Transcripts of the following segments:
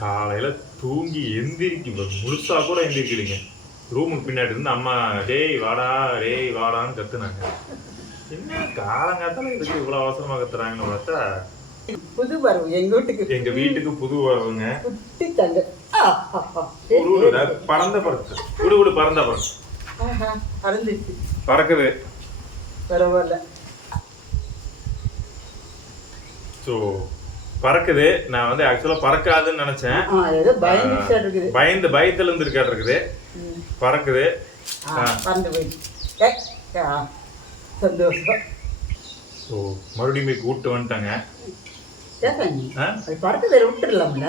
காலையில தூங்கி எந்திரிக்கு முழுசா கூட எந்திரிக்கலைங்க. ரூமுக்கு பின்னாடி இருந்து அம்மா டேய் வாடா டேய் வாடான்னு கத்துனாங்க. என்ன காலங்காத்தால இதுக்கு இவ்வளவு அவசரமா கத்துறாங்கன்னு பார்த்தா புது பறவை எங்க வீட்டுக்கு. எங்க வீட்டுக்கு புது வரவங்க குட்டி தங்க. விடு, விடு, பறந்த பறக்கு விடு விடு பறந்த பறந்துச்சு. பறக்குது. பரவாயில்ல. ஸோ பறக்குது. நான் வந்து ஆக்சுவலா பறக்காதுன்னு நினைச்சேன். பயந்து பயத்துல இருந்து இருக்காட்டு இருக்குது. பறக்குது சந்தோஷம். ஸோ மறுபடியும் போய் கூப்பிட்டு வந்துட்டாங்க. கேட்காங்க ஆ? அது பறக்க வேற விட்டுடலாம்ல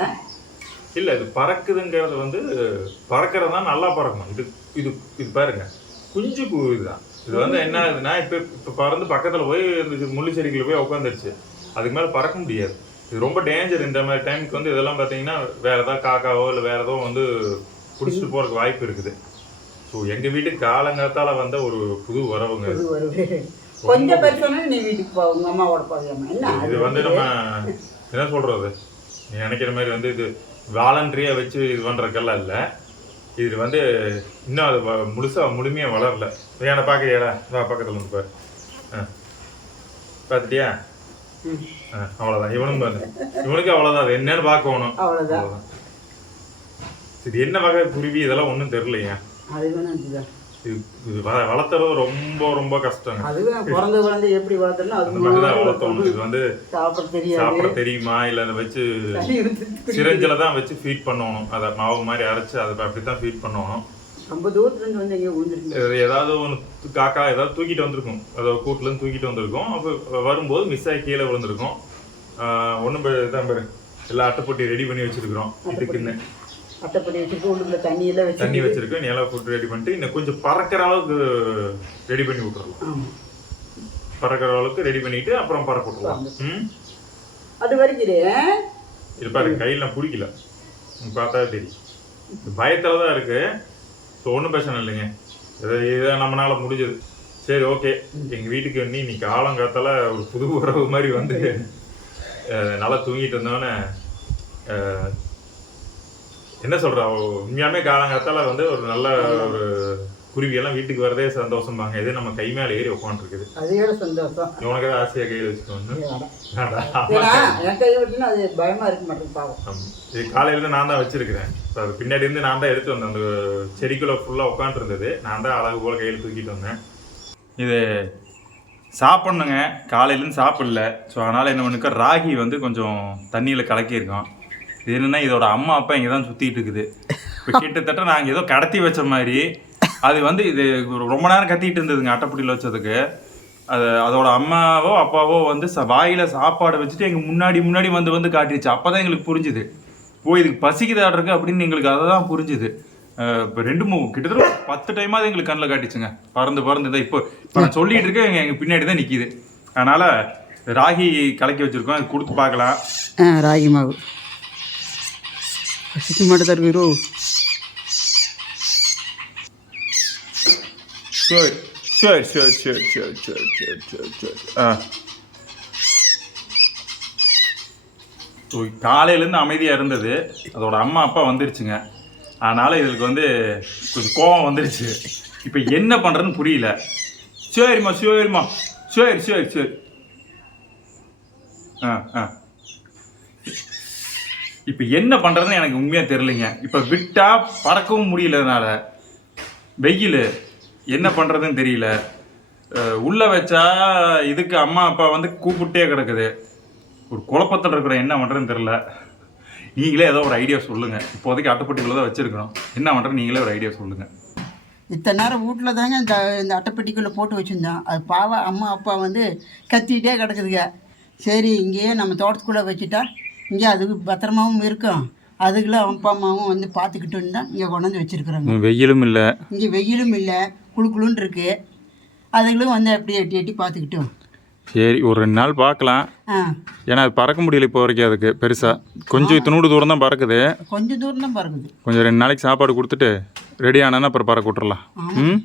இல்ல இது பறக்குதுங்கிறது வந்து பறக்கிறது தான் நல்லா பறக்கணும். இது இது இது பாருங்க. குஞ்சு குருவி தான் இது வந்து என்ன ஆகுதுன்னா இப்ப இப்ப பறந்து பக்கத்துல போய் இந்த முள்ளு போய் உட்காந்துருச்சு அதுக்கு மேல பறக்க முடியாது. இது ரொம்ப டேஞ்சர் இந்த மாதிரி டைமுக்கு வந்து இதெல்லாம் பாத்தீங்கன்னா வேற ஏதாவது காக்காவோ இல்ல வேற ஏதோ வந்து பிடிச்சிட்டு போறதுக்கு வாய்ப்பு இருக்குது. ஸோ எங்க வீட்டுக்கு காலங்காத்தால வந்த ஒரு புது வருவே கொஞ்சம் பெருசானா நீ வீட்டுக்கு போ அம்மாவோட என்ன இது வந்து நம்ம என்ன சொல்றது? நீ நினைக்கிற மாதிரி வந்து இது வாலண்டரியா வச்சு இது பண்றதுக்கெல்லாம் இல்ல. இது வந்து இன்னும் அது வ- முழுசா முழுமையா வளரல. வேணா பாக்குறியாடா வா பக்கத்துல வந்து பாரு. ஆ. ஆ, அவ்வளவுதான். இவனும் பாரு. இவனுக்கு அவ்வளவுதான். அது என்னன்னு பார்க்கணும் அவ்வளவுதான். இது என்ன வகை குருவி? இதெல்லாம் ஒண்ணும் தெரியலையா. இது வளர்த்துறது ரொம்ப ரொம்ப அதுவும் பிறந்த குழந்தை எப்படி வளர்த்தணும் அது இது வந்து சாப்பிட தெரியுமா? இல்ல அதை வச்சு சிரஞ்சில தான் வச்சு ஃபீட் பண்ணணும். அதை மாவு மாதிரி அரைச்சு அதை அப்படி தான் ஃபீட் பண்ணணும். ரொம்ப தூரத்துல இருந்து வந்து எங்க விழுந்துருக்கு ஏதாவது ஒன்று காக்கா ஏதாவது தூக்கிட்டு வந்திருக்கும். அதை கூட்டுல இருந்து தூக்கிட்டு வந்திருக்கும். அப்போ வரும்போது மிஸ் ஆகி கீழே விழுந்திருக்கும். ஒன்றும் தான் பாரு. எல்லா அட்டைப்பொட்டி ரெடி பண்ணி வச்சிருக்கிறோம். இதுக்குன்னு. அட்டைப்படி வச்சுட்டு உள்ளுக்குள்ள தண்ணி எல்லாம் வச்சு தண்ணி வச்சிருக்கோம் நிலா போட்டு ரெடி பண்ணிட்டு இன்னும் கொஞ்சம் பறக்கிற அளவுக்கு ரெடி பண்ணி விட்டுறலாம். பறக்கிற அளவுக்கு ரெடி பண்ணிட்டு அப்புறம் பறக்க விட்டுறலாம். ம்? அது வரைக்கும் இது பாருங்க கையில் பிடிக்கல. பார்த்தா தெரியும். பயத்துல தான் இருக்கு. ஸோ ஒன்றும் பிரச்சனை இல்லைங்க. இது இதை நம்மளால முடிஞ்சது. சரி ஓகே. எங்கள் வீட்டுக்கு வந்து இன்னைக்கு ஆலங்காத்தால் ஒரு புது உறவு மாதிரி வந்து நல்லா தூங்கிட்டு இருந்தோன்னே என்ன சொல்கிறா அவ உண்மையாலுமே காலங்காத்தால வந்து ஒரு நல்ல ஒரு குருவியெல்லாம் வீட்டுக்கு வரதே சந்தோஷம்பாங்க இது நம்ம கை மேலே ஏறி உட்காந்துருக்குது அது சந்தோஷம். உனக்கு ஏதாவது ஆசையாக கையில் வச்சுக்கோன்னு? ஏடா. ஏன்னா என் கை விட்டுனா அது பயமா இருக்க ஆமா. இது காலையில நான் தான் வச்சிருக்கிறேன். பின்னாடி இருந்து நான் தான் எடுத்து வந்தேன். அந்த செடிக்குள்ள ஃபுல்லா உட்காந்துருந்தது இருந்தது நான் தான் அழகு போல கையில் தூக்கிட்டு வந்தேன். இது சாப்பிட்ணுங்க. காலையிலேருந்து சாப்பிடல. ஸோ அதனால் என்ன பண்ணுக்க ராகி வந்து கொஞ்சம் தண்ணியில் கலக்கியிருக்கோம். இது என்னன்னா இதோட அம்மா அப்பா இங்கே தான் சுற்றிட்டு இருக்குது. இப்போ கிட்டத்தட்ட நாங்கள் ஏதோ கடத்தி வச்ச மாதிரி அது வந்து இது ரொம்ப நேரம் கத்திட்டு இருந்ததுங்க அட்டைப்பட்டியில் வச்சதுக்கு. அது அதோட அம்மாவோ அப்பாவோ வந்து ச வாயில் சாப்பாடை வச்சுட்டு எங்கள் முன்னாடி முன்னாடி வந்து வந்து காட்டிடுச்சு அப்போ தான் எங்களுக்கு புரிஞ்சுது. ஓ இதுக்கு பசிக்குதாட்ருக்கு அப்படின்னு எங்களுக்கு அதை தான் புரிஞ்சுது இப்போ ரெண்டு மூணு கிட்டத்தட்ட பத்து டைமாவது எங்களுக்கு கண்ணில் காட்டிச்சுங்க. பறந்து பறந்து தான் இப்போ இப்போ நான் சொல்லிட்டு இருக்கேன் எங்கள் எங்கள் பின்னாடி தான் நிற்கிது அதனால் ராகி கலக்கி வச்சுருக்கோம். அது கொடுத்து பார்க்கலாம். ராகி மாவு. பசிக்க மாட்டேதா இருக்கு Şöyle. Şöyle şöyle şöyle şöyle şöyle şöyle şöyle şöyle. ஆ ஸோ காலையிலேருந்து அமைதியாக இருந்தது. அதோட அம்மா அப்பா வந்துருச்சுங்க. அதனால் இதுக்கு வந்து கொஞ்சம் கோபம் வந்துருச்சு. இப்போ என்ன பண்ணுறதுன்னு புரியல. சரிம்மா சரிம்மா. சரி சரி சரி. ஆ ஆ. இப்போ என்ன பண்ணுறதுன்னு எனக்கு உண்மையாக தெரிலிங்க இப்போ விட்டால் பறக்கவும் முடியலனால வெயில். என்ன பண்ணுறதுன்னு தெரியல. உள்ள வச்சா இதுக்கு அம்மா அப்பா வந்து கூப்பிட்டே கிடக்குது. ஒரு குழப்பத்தில் இருக்கிற என்ன பண்ணுறதுன்னு தெரில நீங்களே ஏதோ ஒரு ஐடியா சொல்லுங்கள் இப்போதைக்கு அட்டைப்பட்டிக்குள்ள தான் வச்சுருக்கிறோம் என்ன பண்ணுறது நீங்களே ஒரு ஐடியா சொல்லுங்கள் இத்தனை நேரம் வீட்டில் தாங்க இந்த இந்த அட்டைப்பெட்டிக்குள்ளே போட்டு வச்சுருந்தோம். அது பாவம் அம்மா அப்பா வந்து கத்திக்கிட்டே கிடக்குதுங்க. சரி இங்கேயே நம்ம தோட்டத்துக்குள்ளே வச்சுட்டா இங்கே அதுக்கு பத்திரமாவும் இருக்கும். அதுக்குள்ள அப்பா அம்மாவும் வந்து பார்த்துக்கிட்டுன்னு தான் இங்கே கொண்டு வந்து வச்சுருக்குறாங்க. வெயிலும் இல்லை. இங்கே வெயிலும் இல்லை. குளுக்குளுன்னு இருக்குது அதுகளும் வந்து அப்படியே எட்டி எட்டி பார்த்துக்கிட்டோம் சரி ஒரு ரெண்டு நாள் பார்க்கலாம். ஏன்னா அது பறக்க முடியல இப்போ வரைக்கும் அதுக்கு பெருசாக கொஞ்சம் இத்தினூடு தூரம் தான் பறக்குது. கொஞ்சம் தூரம் தான் பறக்குது. கொஞ்சம் ரெண்டு நாளைக்கு சாப்பாடு கொடுத்துட்டு ரெடி ஆனானா அப்புறம் பறக்க விட்டுறலாம். ம்?